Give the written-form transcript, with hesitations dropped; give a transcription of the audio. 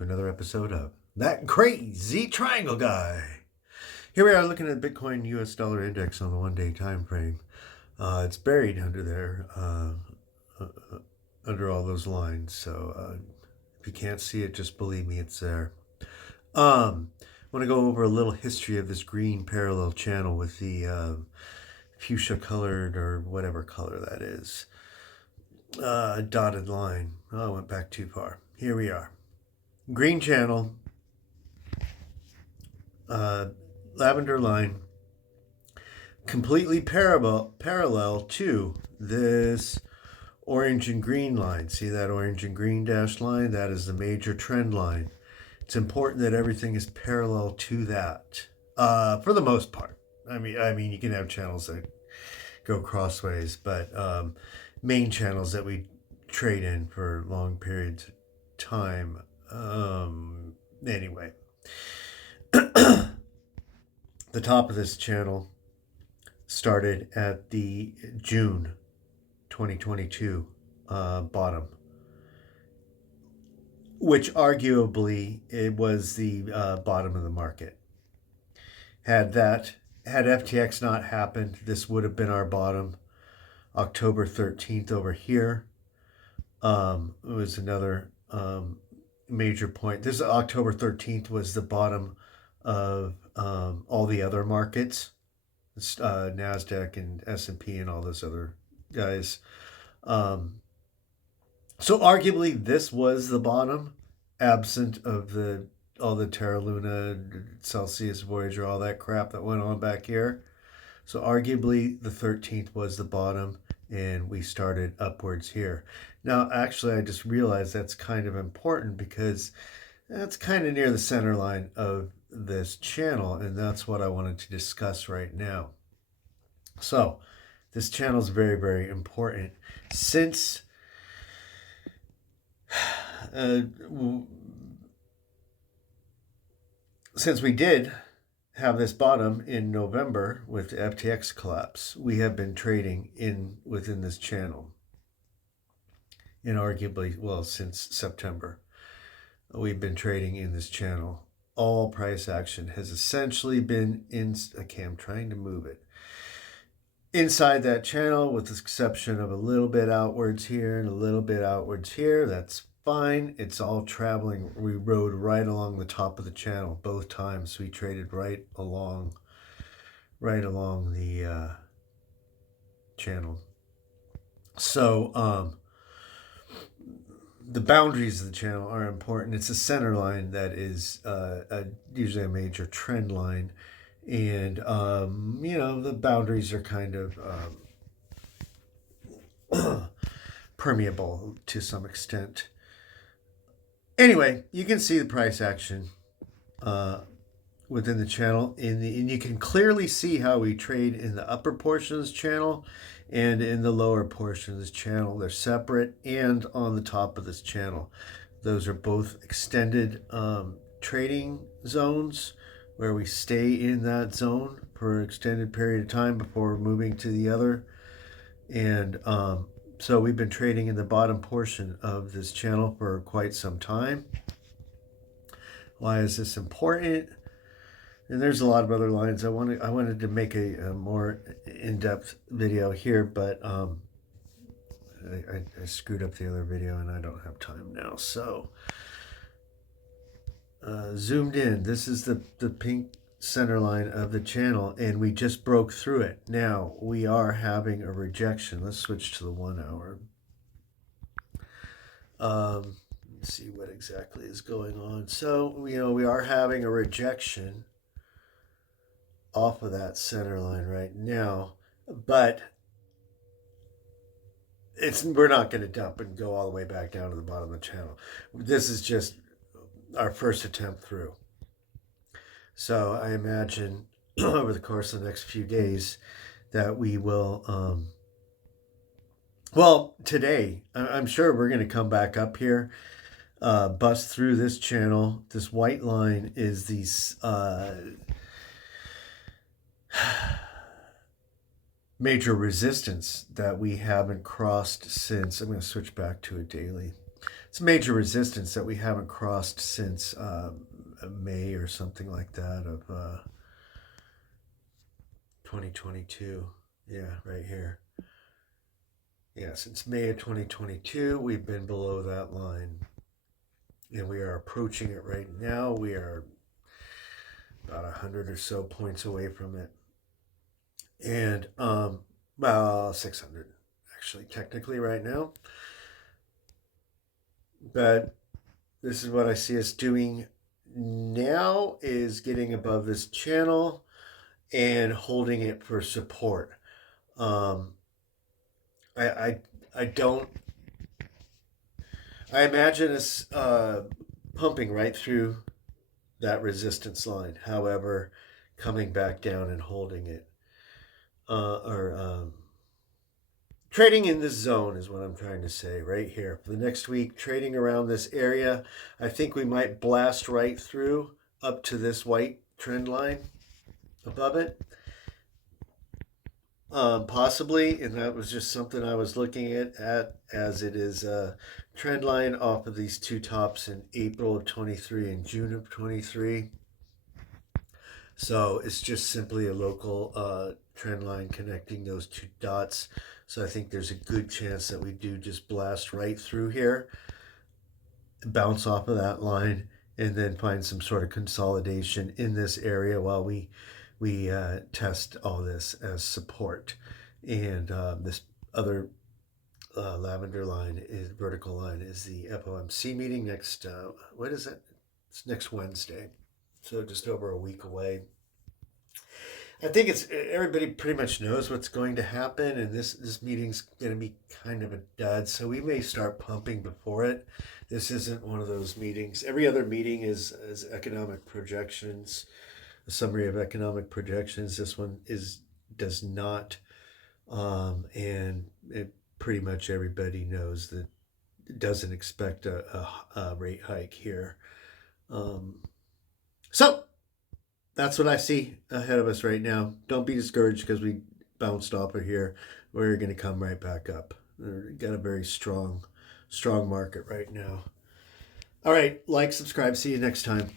to another episode of That Crazy Triangle Guy. Here we are looking at the Bitcoin US dollar index on the 1 day time frame. It's buried under there, under all those lines. So if you can't see it, just believe me, it's there. I want to go over a little history of this green parallel channel with the fuchsia colored or whatever color that is. Dotted line. Oh, I went back too far. Here we are. Green channel, lavender line, completely parallel to this orange and green line. See that orange and green dashed line? That is the major trend line. It's important that everything is parallel to that, for the most part. I mean, you can have channels that go crossways, but main channels that we trade in for long periods of time. Anyway, the top of this channel started at the June 2022 bottom, which arguably it was the bottom of the market. Had FTX not happened, this would have been our bottom. October 13th over here. It was another major point. This October 13th was the bottom of all the other markets, NASDAQ and S&P and all those other guys. So arguably this was the bottom, absent of all the Terra Luna, Celsius, Voyager, all that crap that went on back here. So arguably the 13th was the bottom and we started upwards here. Now, actually, I just realized that's kind of important because that's kind of near the center line of this channel, and that's what I wanted to discuss right now. So this channel is very, very important. Since we did have this bottom in November with the FTX collapse, we have been trading within this channel. And arguably, well, since September, we've been trading in this channel. All price action has essentially been I'm trying to move it. Inside that channel, with the exception of a little bit outwards here and a little bit outwards here. That's fine. It's all traveling. We rode right along the top of the channel both times. We traded right along the channel. So the boundaries of the channel are important. It's a center line that is usually a major trend line, and the boundaries are kind of permeable to some extent. Anyway, you can see the price action within the channel, and you can clearly see how we trade in the upper portion of this channel and in the lower portion of this channel. They're separate, and on the top of this channel. Those are both extended trading zones where we stay in that zone for an extended period of time before moving to the other. And so we've been trading in the bottom portion of this channel for quite some time. Why is this important? And there's a lot of other lines. I wanted to make a more in-depth video here, but I screwed up the other video and I don't have time now. So zoomed in. This is the pink center line of the channel, and we just broke through it. Now we are having a rejection. Let's switch to the 1 hour. Let's see what exactly is going on. So we are having a rejection off of that center line right now, but we're not going to dump and go all the way back down to the bottom of the channel. This is just our first attempt through. So I imagine over the course of the next few days that we will, today, I'm sure we're going to come back up here, bust through this channel. This white line is these major resistance that we haven't crossed since. I'm going to switch back to a daily It's a major resistance that we haven't crossed since May or something like that of 2022. Yeah, right here. Yeah, since May of 2022, we've been below that line. And we are approaching it right now. We are about 100 or so points away from it. And, well, 600 actually, technically, right now. But this is what I see us doing now is getting above this channel and holding it for support. Um, I, I, I don't. I imagine us pumping right through that resistance line. However, coming back down and holding it, or trading in this zone is what I'm trying to say right here. For the next week, trading around this area, I think we might blast right through up to this white trend line above it. Possibly, and that was just something I was looking at as it is a trend line off of these two tops in April of 23 and June of 23. So it's just simply a local trend line connecting those two dots. So I think there's a good chance that we do just blast right through here, bounce off of that line, and then find some sort of consolidation in this area while we test all this as support. And this other lavender line is vertical line is the FOMC meeting next. What is it? It's next Wednesday, so just over a week away. I think it's everybody pretty much knows what's going to happen, and this meeting's going to be kind of a dud. So we may start pumping before it. This isn't one of those meetings. Every other meeting is economic projections, a summary of economic projections. This one does not, and pretty much everybody knows that it doesn't expect a rate hike here. So that's what I see ahead of us right now. Don't be discouraged because we bounced off of here. We're going to come right back up. We've got a very strong market right now. All right, like, subscribe. See you next time.